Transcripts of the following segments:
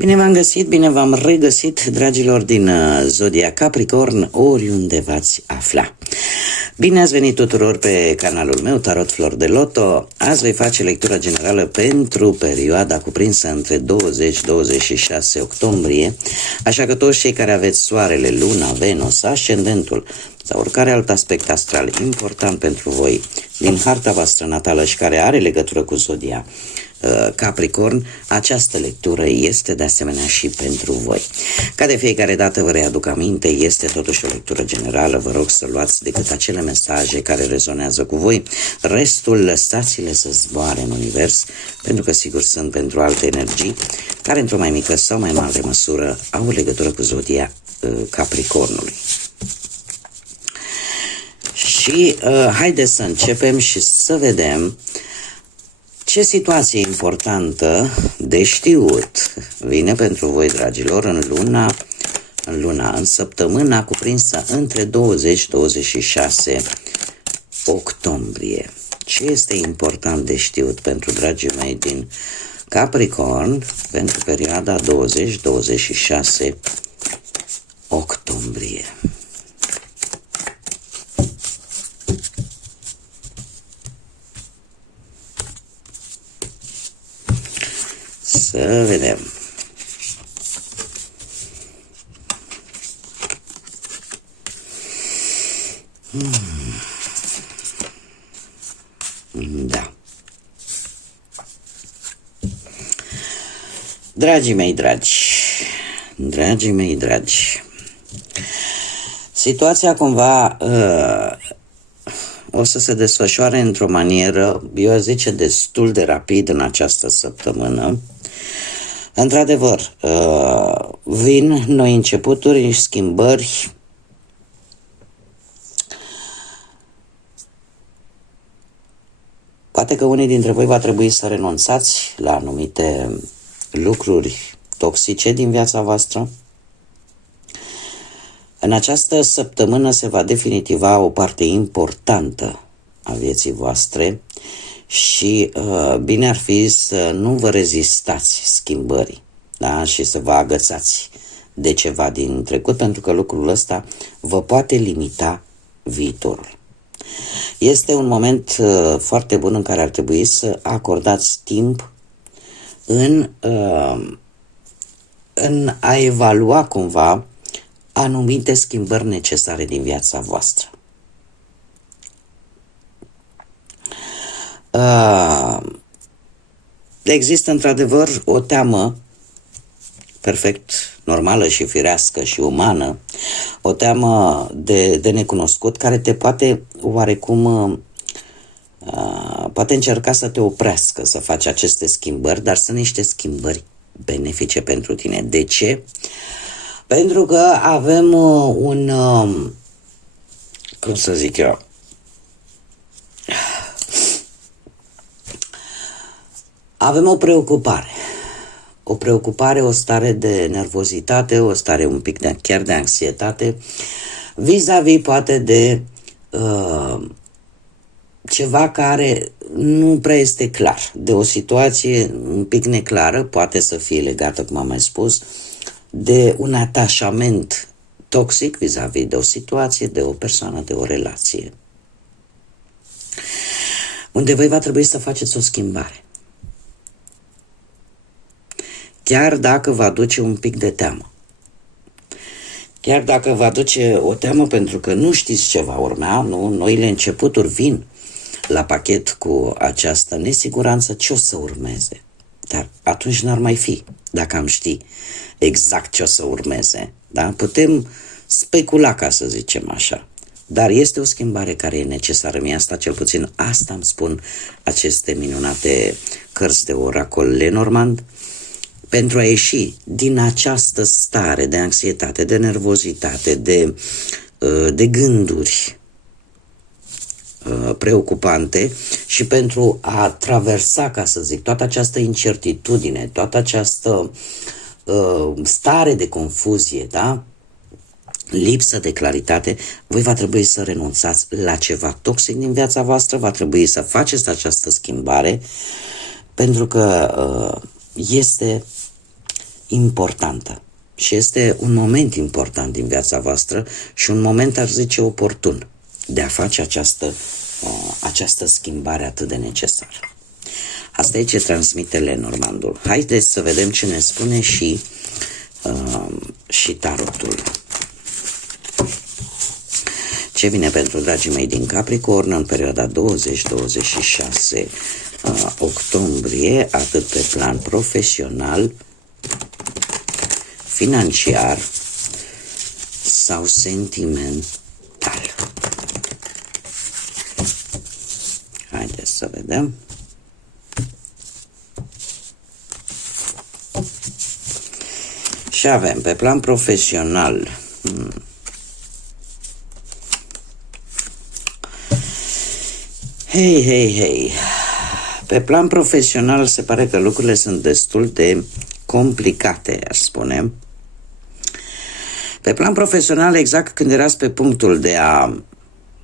Bine v-am găsit, bine v-am regăsit, dragilor din Zodia Capricorn, oriunde v-ați afla. Bine ați venit tuturor pe canalul meu, Tarot Flor de Loto. Azi voi face lectura generală pentru perioada cuprinsă între 20-26 octombrie, așa că toți cei care aveți soarele, luna, Venus, ascendentul sau oricare alt aspect astral important pentru voi din harta voastră natală și care are legătură cu Zodia Capricorn, această lectură este de asemenea și pentru voi. Ca de fiecare dată vă readuc aminte, este totuși o lectură generală, vă rog să luați decât acele mesaje care rezonează cu voi, restul lăsați-le să zboare în univers, pentru că sigur sunt pentru alte energii care într-o mai mică sau mai mare măsură au legătură cu Zodia Capricornului. Și haideți să începem și să vedem ce situație importantă de știut vine pentru voi, dragilor, în săptămâna cuprinsă între 20-26 octombrie. Ce este important de știut pentru dragii mei din Capricorn pentru perioada 20-26 octombrie? Să vedem. Da. Dragii mei dragi, situația cumva o să se desfășoare într-o manieră, eu aș zice, destul de rapid în această săptămână. Într-adevăr, vin noi începuturi, schimbări, poate că unii dintre voi va trebui să renunțați la anumite lucruri toxice din viața voastră. În această săptămână se va definitiva o parte importantă a vieții voastre și bine ar fi să nu vă rezistați schimbării, da? Și să vă agățați de ceva din trecut, pentru că lucrul ăsta vă poate limita viitorul. Este un moment foarte bun în care ar trebui să acordați timp în a evalua cumva anumite schimbări necesare din viața voastră. Există într-adevăr o teamă perfect normală și firească și umană, o teamă de necunoscut care te poate oarecum poate încerca să te oprească să faci aceste schimbări, dar sunt niște schimbări benefice pentru tine. De ce? Pentru că avem cum să zic eu, avem o preocupare, o stare de nervozitate, o stare un pic chiar de anxietate, vis-a-vis poate de ceva care nu prea este clar, de o situație un pic neclară, poate să fie legată, cum am mai spus, de un atașament toxic vis-a-vis de o situație, de o persoană, de o relație, unde voi va trebui să faceți o schimbare. Chiar dacă vă aduce un pic de teamă. Chiar dacă vă aduce o teamă pentru că nu știți ce va urma, nu? Noile începuturi vin la pachet cu această nesiguranță, ce o să urmeze. Dar atunci n-ar mai fi, dacă am ști exact ce o să urmeze. Da? Putem specula, ca să zicem așa. Dar este o schimbare care e necesară. Mie asta, cel puțin, asta îmi spun aceste minunate cărți de oracol Lenormand, pentru a ieși din această stare de anxietate, de nervozitate, de gânduri preocupante și pentru a traversa, ca să zic, toată această incertitudine, toată această stare de confuzie, da? Lipsă de claritate, voi va trebui să renunțați la ceva toxic din viața voastră, va trebui să faceți această schimbare, pentru că este importantă. Și este un moment important din viața voastră și un moment, aș zice, oportun de a face această schimbare atât de necesară. Asta e ce transmite Lenormandul. Haideți să vedem ce ne spune și tarotul. Ce vine pentru dragii mei din Capricorn în perioada 20-26 octombrie, atât pe plan profesional, financiar sau sentimental. Haideți să vedem. Și avem pe plan profesional Hei. Pe plan profesional se pare că lucrurile sunt destul de complicate, aș spune. Pe plan profesional, exact când erați pe punctul de a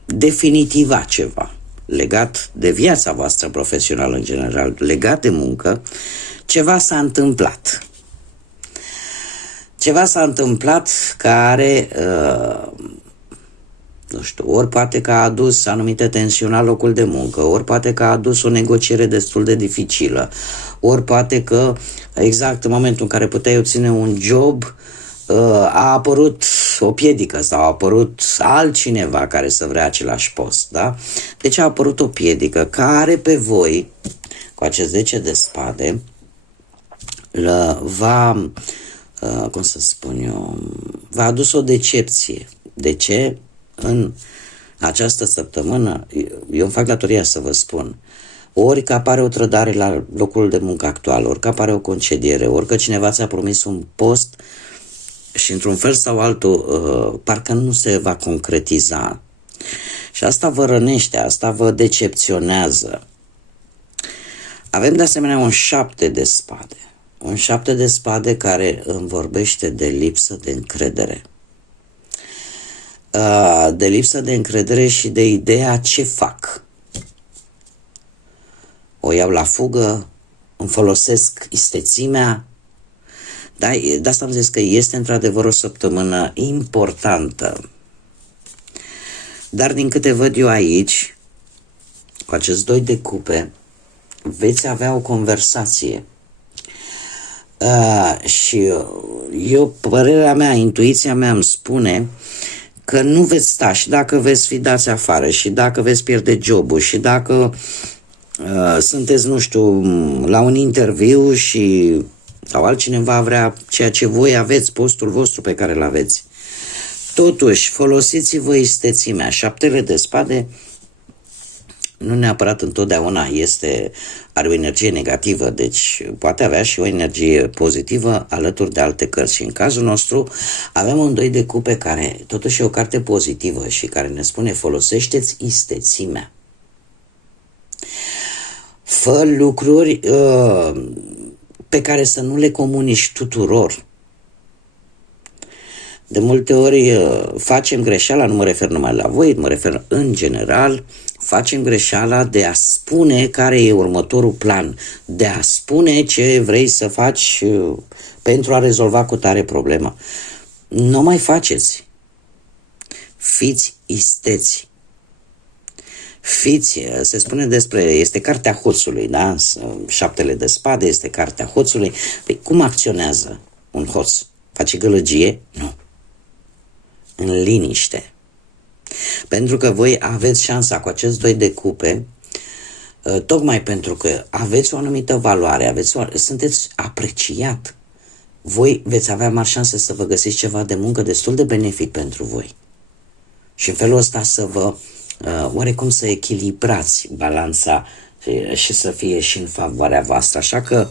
definitiva ceva legat de viața voastră profesională în general, legat de muncă, ceva s-a întâmplat. Ceva s-a întâmplat care, nu știu, ori poate că a adus anumite tensiuni la locul de muncă, ori poate că a adus o negociere destul de dificilă, ori poate că exact în momentul în care puteai obține un job, a apărut o piedică sau a apărut altcineva care să vrea același post, da? Deci a apărut o piedică care pe voi, cu acest 10 de spade, v-a adus o decepție. De ce? În această săptămână, eu îmi fac datoria să vă spun, ori că apare o trădare la locul de muncă actual, ori că apare o concediere, ori că cineva ți-a promis un post și într-un fel sau altul parcă nu se va concretiza. Și asta vă rănește, asta vă decepționează. Avem de asemenea un 7 de spade. Un 7 de spade care îmi vorbește de lipsă de încredere. De lipsă de încredere și de ideea ce fac. O iau la fugă, îmi folosesc istețimea. Da, de asta am zis că este într-adevăr o săptămână importantă. Dar din câte văd eu aici, cu acest 2 de cupe, veți avea o conversație. Și eu, părerea mea, intuiția mea îmi spune că nu veți sta și dacă veți fi dați afară și dacă veți pierde jobul și dacă sunteți, nu știu, la un interviu și sau altcineva vrea ceea ce voi aveți, postul vostru pe care îl aveți. Totuși, folosiți-vă istețimea. 7 de spade nu neapărat întotdeauna are o energie negativă, deci poate avea și o energie pozitivă alături de alte cărți. Și în cazul nostru avem un 2 de cupe care totuși e o carte pozitivă și care ne spune folosește-ți istețimea. Fă lucruri pe care să nu le comunici tuturor. De multe ori facem greșeala, nu mă refer numai la voi, mă refer în general, facem greșeala de a spune care e următorul plan, de a spune ce vrei să faci pentru a rezolva cu tare problema. Nu mai faceți. Fiți isteți. Se spune este cartea hoțului, da? 7 de spade este cartea hoțului. Păi cum acționează un hoț? Face gălăgie? Nu. În liniște. Pentru că voi aveți șansa cu acest 2 de cupe, tocmai pentru că aveți o anumită valoare, sunteți apreciat, voi veți avea mari șanse să vă găsiți ceva de muncă destul de benefic pentru voi. Și în felul ăsta să vă, oarecum să echilibrați balanța și să fie și în favoarea voastră. Așa că,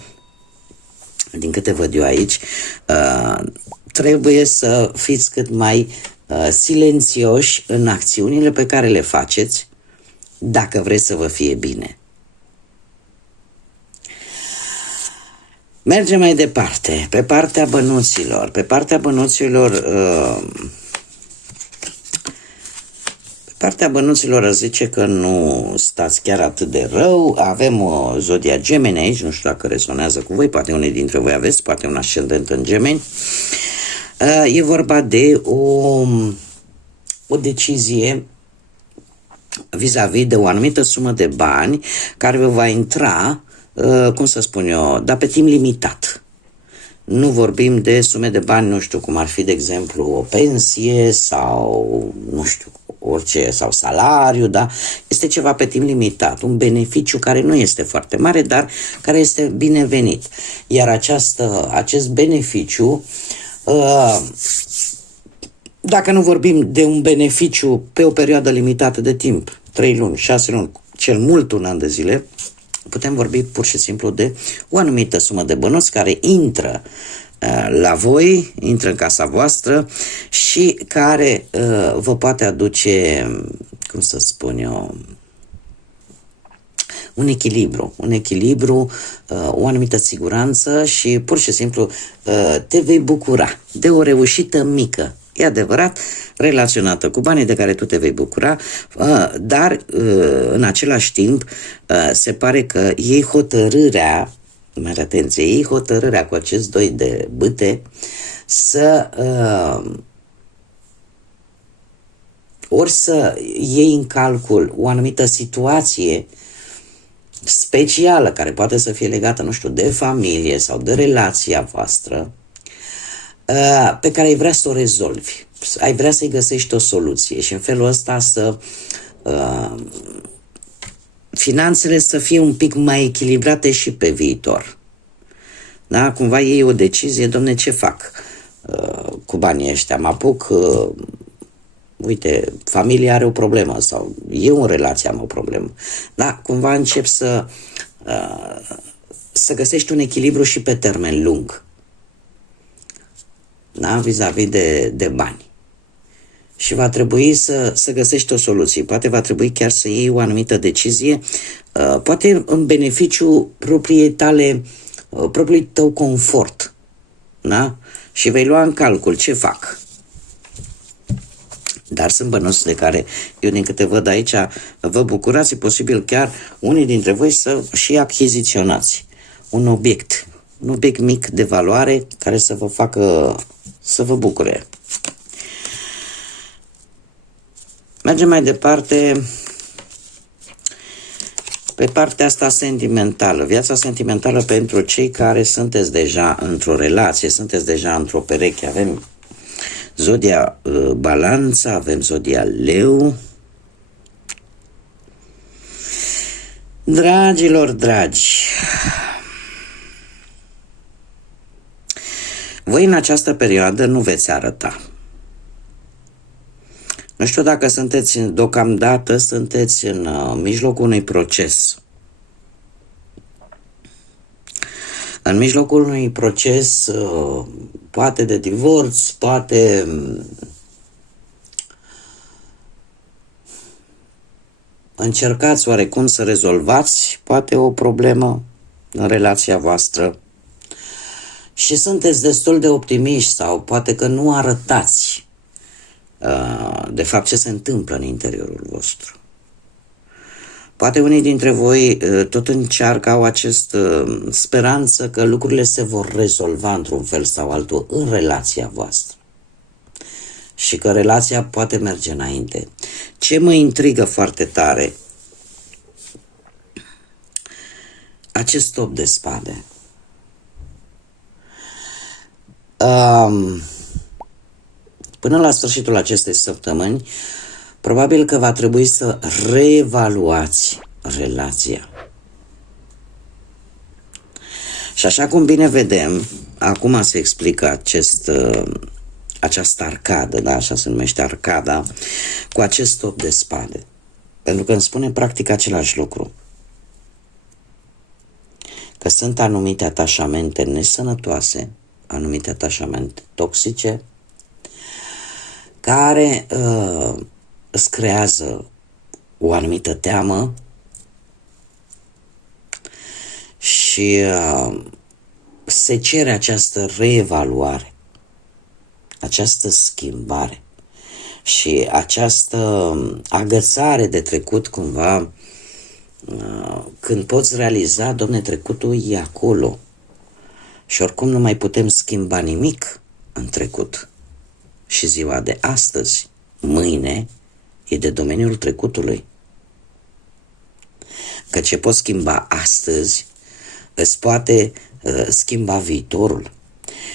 din câte văd eu aici, trebuie să fiți cât mai silențioși în acțiunile pe care le faceți dacă vreți să vă fie bine. Mergem mai departe, pe partea bănuților. Partea bănuților zice că nu stați chiar atât de rău. Avem o zodia Gemeni aici, nu știu dacă rezonează cu voi, poate unii dintre voi aveți, poate un ascendent în Gemeni. E vorba de o decizie vis-a-vis de o anumită sumă de bani care vă va intra, cum să spun eu, dar pe timp limitat. Nu vorbim de sume de bani, nu știu, cum ar fi, de exemplu, o pensie sau, nu știu, orice, sau salariu, da? Este ceva pe timp limitat, un beneficiu care nu este foarte mare, dar care este binevenit. Iar acest beneficiu, dacă nu vorbim de un beneficiu pe o perioadă limitată de timp, 3 luni, 6 luni, cel mult un an de zile, putem vorbi pur și simplu de o anumită sumă de bănuți care intră la voi, intră în casa voastră și care vă poate aduce, cum să spun eu, un echilibru, o anumită siguranță și pur și simplu te vei bucura de o reușită mică. E adevărat, relaționată cu banii de care tu te vei bucura, dar în același timp se pare că iei hotărârea, mare atenție, iei hotărârea cu acest doi de bâte să ori să iei în calcul o anumită situație specială care poate să fie legată, nu știu, de familie sau de relația voastră, pe care ai vrea să o rezolvi, ai vrea să-i găsești o soluție și în felul ăsta să finanțele să fie un pic mai echilibrate și pe viitor. Da? Cumva iei o decizie, domne, ce fac cu banii ăștia? Mă apuc, uite, familia are o problemă sau eu în relație am o problemă. Da? Cumva încep să găsești un echilibru și pe termen lung. Da? Vis-a-vis de bani. Și va trebui să găsești o soluție. Poate va trebui chiar să iei o anumită decizie, poate în beneficiu propriului tău confort. Da? Și vei lua în calcul ce fac. Dar sunt bănuți de care, eu din câte văd aici, vă bucurați, e posibil chiar unii dintre voi să și achiziționați un obiect mic de valoare care să vă facă să vă bucure. Mergem mai departe pe partea asta sentimentală. Viața sentimentală pentru cei care sunteți deja într-o relație, sunteți deja într-o pereche. Avem zodia Balanța, avem zodia Leu. Dragilor dragi, voi în această perioadă nu veți arăta. Nu știu dacă deocamdată sunteți în mijlocul unui proces. În mijlocul unui proces, poate de divorț, poate încercați oarecum să rezolvați, poate o problemă în relația voastră. Și sunteți destul de optimiști sau poate că nu arătați de fapt ce se întâmplă în interiorul vostru. Poate unii dintre voi tot încearcă, au această speranță că lucrurile se vor rezolva într-un fel sau altul în relația voastră și că relația poate merge înainte. Ce mă intrigă foarte tare? Acest top de spade. Până la sfârșitul acestei săptămâni, probabil că va trebui să reevaluați relația. Și așa cum bine vedem, acum se explică această arcadă, da? Așa se numește arcada, cu acest top de spade. Pentru că îmi spune practic același lucru. Că sunt anumite atașamente nesănătoase, anumite atașamente toxice, care îți creează o anumită teamă și se cere această reevaluare, această schimbare. Și această agățare de trecut cumva, când poți realiza, domne, trecutul e acolo și oricum nu mai putem schimba nimic în trecut. Și ziua de astăzi, mâine, e de domeniul trecutului. Că ce poți schimba astăzi îți poate schimba viitorul.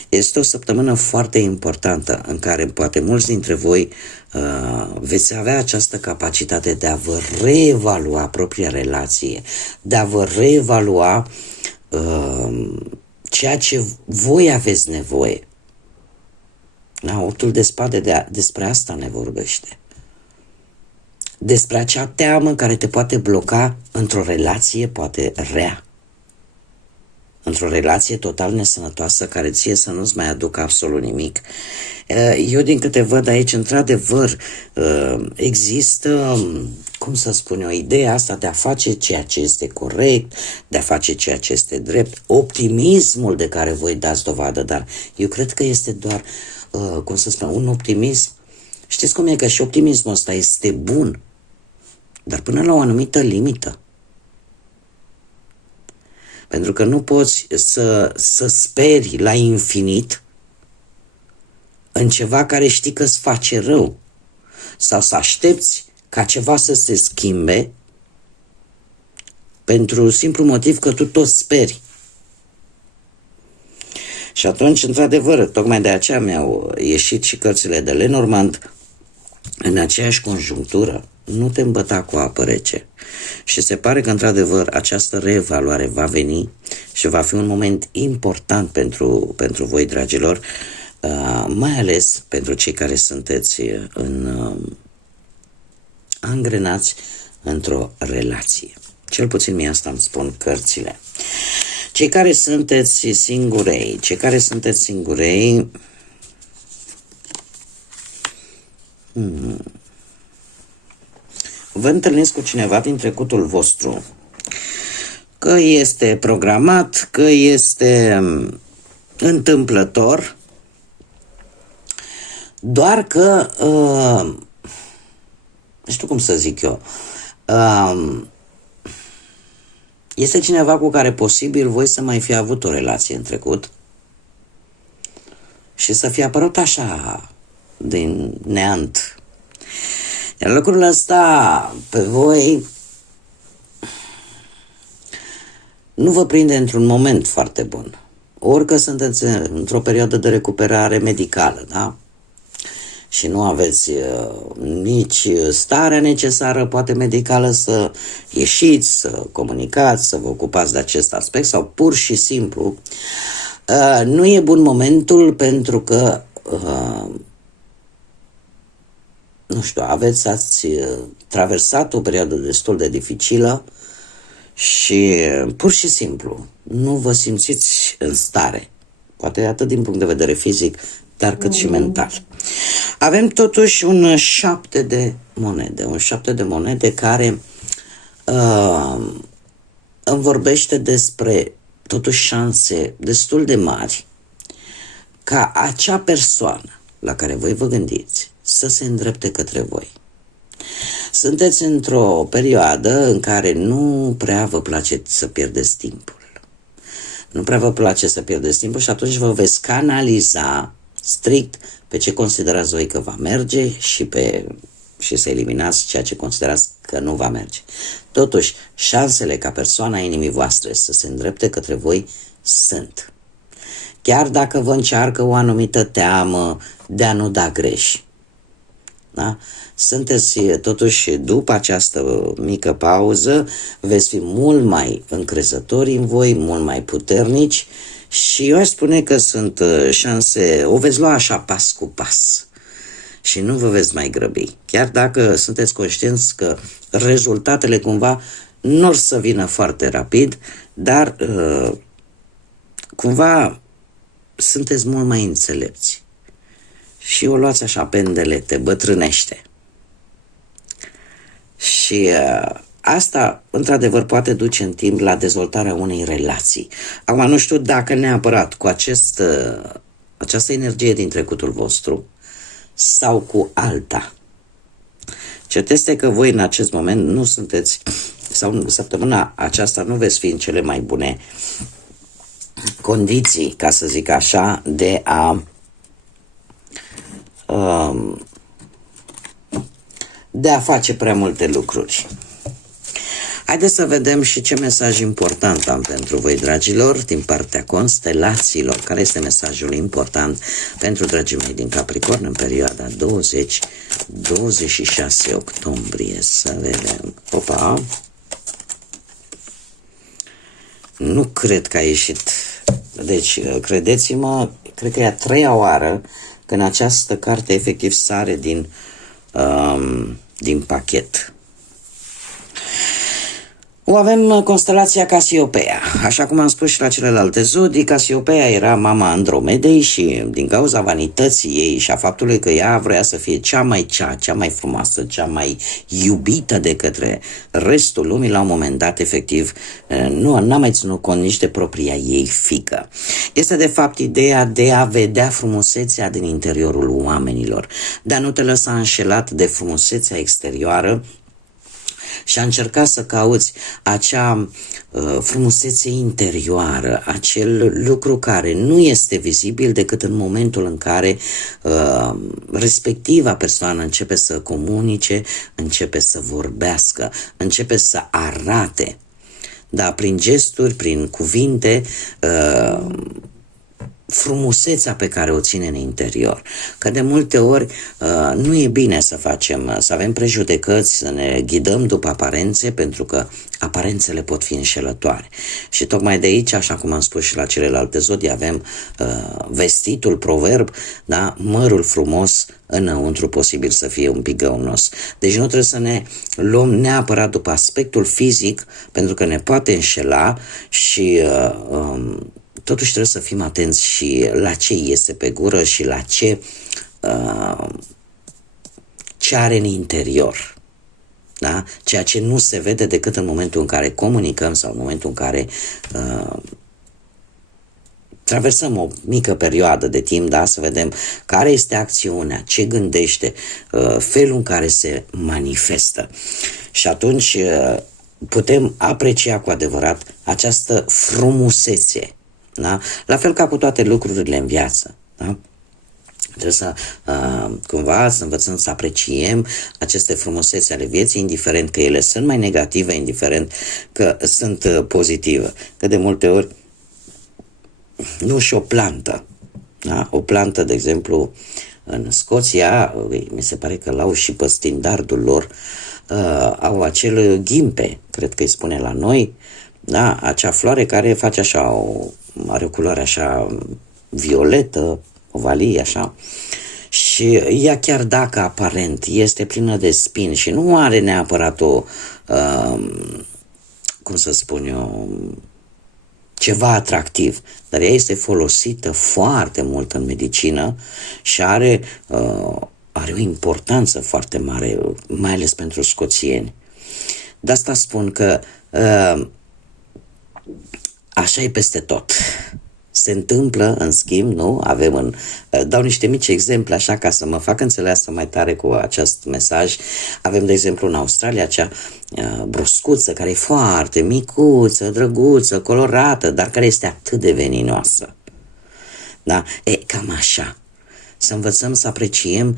Este o săptămână foarte importantă în care poate mulți dintre voi veți avea această capacitate de a vă reevalua propria relație, de a vă reevalua ceea ce voi aveți nevoie. Da, 8-ul de spade despre asta ne vorbește. Despre acea teamă care te poate bloca într-o relație poate rea. Într-o relație total nesănătoasă care ție să nu-ți mai aducă absolut nimic. Eu din câte văd aici, într-adevăr, există, cum să spun eu, ideea asta de a face ceea ce este corect, de a face ceea ce este drept, optimismul de care voi dați dovadă, dar eu cred că este doar, cum să spun, un optimism. Știți cum e, că și optimismul ăsta este bun, dar până la o anumită limită. Pentru că nu poți să speri la infinit în ceva care știi că îți face rău. Sau să aștepți ca ceva să se schimbe pentru simplu motiv că tu tot speri. Și atunci, într-adevăr, tocmai de aceea mi-au ieșit și cărțile de Lenormand în aceeași conjunctură. Nu te îmbăta cu apă rece. Și se pare că, într-adevăr, această reevaluare va veni și va fi un moment important pentru voi, dragilor, mai ales pentru cei care sunteți angrenați într-o relație. Cel puțin mie asta îmi spun cărțile. Cei care sunteți singurei, vă întâlniți cu cineva din trecutul vostru, că este programat, că este întâmplător, doar că, nu știu cum să zic eu, este cineva cu care posibil voi să mai fi avut o relație în trecut și să fie apărut așa din neant. Iar lucrul ăsta pe voi nu vă prinde într-un moment foarte bun. Orică sunteți într-o perioadă de recuperare medicală, da? Și nu aveți nici starea necesară, poate medicală, să ieșiți, să comunicați, să vă ocupați de acest aspect, sau pur și simplu nu e bun momentul pentru că nu știu, ați traversat o perioadă destul de dificilă și pur și simplu nu vă simțiți în stare, poate atât din punct de vedere fizic, dar cât și mental. Avem totuși un 7 de monede, care îmi vorbește despre totuși șanse destul de mari ca acea persoană la care voi vă gândiți să se îndrepte către voi. Sunteți într-o perioadă în care nu prea vă place să pierdeți timpul. Nu prea vă place să pierdeți timpul și atunci vă veți canaliza strict pe ce considerați voi că va merge și să eliminați ceea ce considerați că nu va merge. Totuși, șansele ca persoana inimii voastre să se îndrepte către voi sunt. Chiar dacă vă încearcă o anumită teamă de a nu da greș. Da? Sunteți totuși, după această mică pauză, veți fi mult mai încrezători în voi, mult mai puternici și eu aș spune că sunt șanse, o veți lua așa pas cu pas și nu vă veți mai grăbi. Chiar dacă sunteți conștienți că rezultatele cumva nu or să vină foarte rapid, dar cumva sunteți mult mai înțelepți. Și o luați așa pe îndelete, bătrânește. Și asta, într-adevăr, poate duce în timp la dezvoltarea unei relații. Acum, nu știu dacă neapărat cu această energie din trecutul vostru sau cu alta. Cert este că voi în acest moment nu sunteți, sau săptămâna aceasta nu veți fi în cele mai bune condiții, ca să zic așa, de a face prea multe lucruri. Haideți să vedem și ce mesaj important am pentru voi, dragilor, din partea constelațiilor. Care este mesajul important pentru dragii mei din Capricorn în perioada 20-26 octombrie? Să vedem. Opa! Nu cred că a ieșit. Deci, credeți-mă, cred că e a treia oară când această carte efectiv sare din pachet. O avem constelația Casiopeia. Așa cum am spus și la celelalte zodii, Casiopeia era mama Andromedei și din cauza vanității ei și a faptului că ea vrea să fie cea mai frumoasă, cea mai iubită de către restul lumii, la un moment dat, efectiv, n-a mai ținut cont nici de propria ei fiică. Este de fapt ideea de a vedea frumusețea din interiorul oamenilor, de a nu te lăsa înșelat de frumusețea exterioară și a încercat să cauți acea frumusețe interioară, acel lucru care nu este vizibil decât în momentul în care respectiva persoană începe să comunice, începe să vorbească, începe să arate, da, prin gesturi, prin cuvinte, frumusețea pe care o ține în interior. Că de multe ori nu e bine să avem prejudecăți, să ne ghidăm după aparențe, pentru că aparențele pot fi înșelătoare. Și tocmai de aici, așa cum am spus și la celelalte zodii, avem vestitul proverb, da? Mărul frumos înăuntru posibil să fie un pic găunos. Deci nu trebuie să ne luăm neapărat după aspectul fizic, pentru că ne poate înșela și totuși trebuie să fim atenți și la ce iese pe gură și la ce are în interior. Da? Ceea ce nu se vede decât în momentul în care comunicăm sau în momentul în care traversăm o mică perioadă de timp, da? Să vedem care este acțiunea, ce gândește, felul în care se manifestă. Și atunci putem aprecia cu adevărat această frumusețe. Da? La fel ca cu toate lucrurile în viață. Da? Trebuie să cumva să învățăm să apreciem aceste frumusețe ale vieții, indiferent că ele sunt mai negative, indiferent că sunt pozitive. Că de multe ori nu și o plantă. Da? O plantă, de exemplu, în Scoția, mi se pare că l-au și pe standardul lor, au acel ghimpe, cred că îi spune la noi, da? Acea floare care face așa are o culoare așa violetă, ovalie așa, și ea chiar dacă aparent este plină de spini și nu are neapărat cum să spun eu, ceva atractiv, dar ea este folosită foarte mult în medicină și are o importanță foarte mare, mai ales pentru scoțieni. De asta spun că așa e peste tot. Se întâmplă, în schimb, nu? Dau niște mici exemple așa ca să mă fac înțeleasă mai tare cu acest mesaj. Avem, de exemplu, în Australia acea broscuță care e foarte micuță, drăguță, colorată, dar care este atât de veninoasă. Da? Cam așa. Să învățăm să apreciem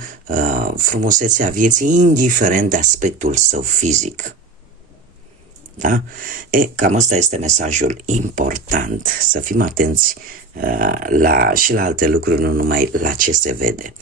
frumusețea vieții, indiferent de aspectul său fizic. Da? Cam asta este mesajul important, să fim atenți și la alte lucruri, nu numai la ce se vede.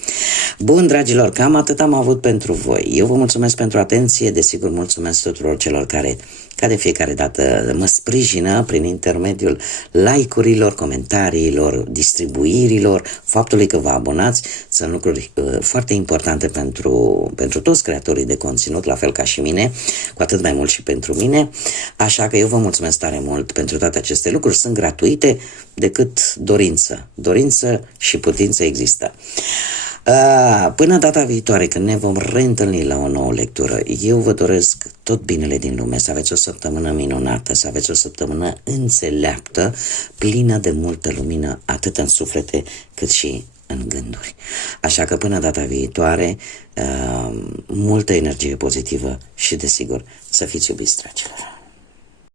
Bun, dragilor, cam atât am avut pentru voi. Eu vă mulțumesc pentru atenție, desigur mulțumesc tuturor celor care, ca de fiecare dată, mă sprijină prin intermediul like-urilor, comentariilor, distribuirilor, faptului că vă abonați. Sunt lucruri foarte importante pentru toți creatorii de conținut, la fel ca și mine, cu atât mai mult și pentru mine. Așa că eu vă mulțumesc tare mult pentru toate aceste lucruri. Sunt gratuite, decât dorință și putință există. Până data viitoare, când ne vom reîntâlni la o nouă lectură, eu vă doresc tot binele din lume, să aveți o săptămână minunată, să aveți o săptămână înțeleaptă, plină de multă lumină, atât în suflete cât și în gânduri. Așa că până data viitoare, multă energie pozitivă și, desigur, să fiți iubiți, dragilor.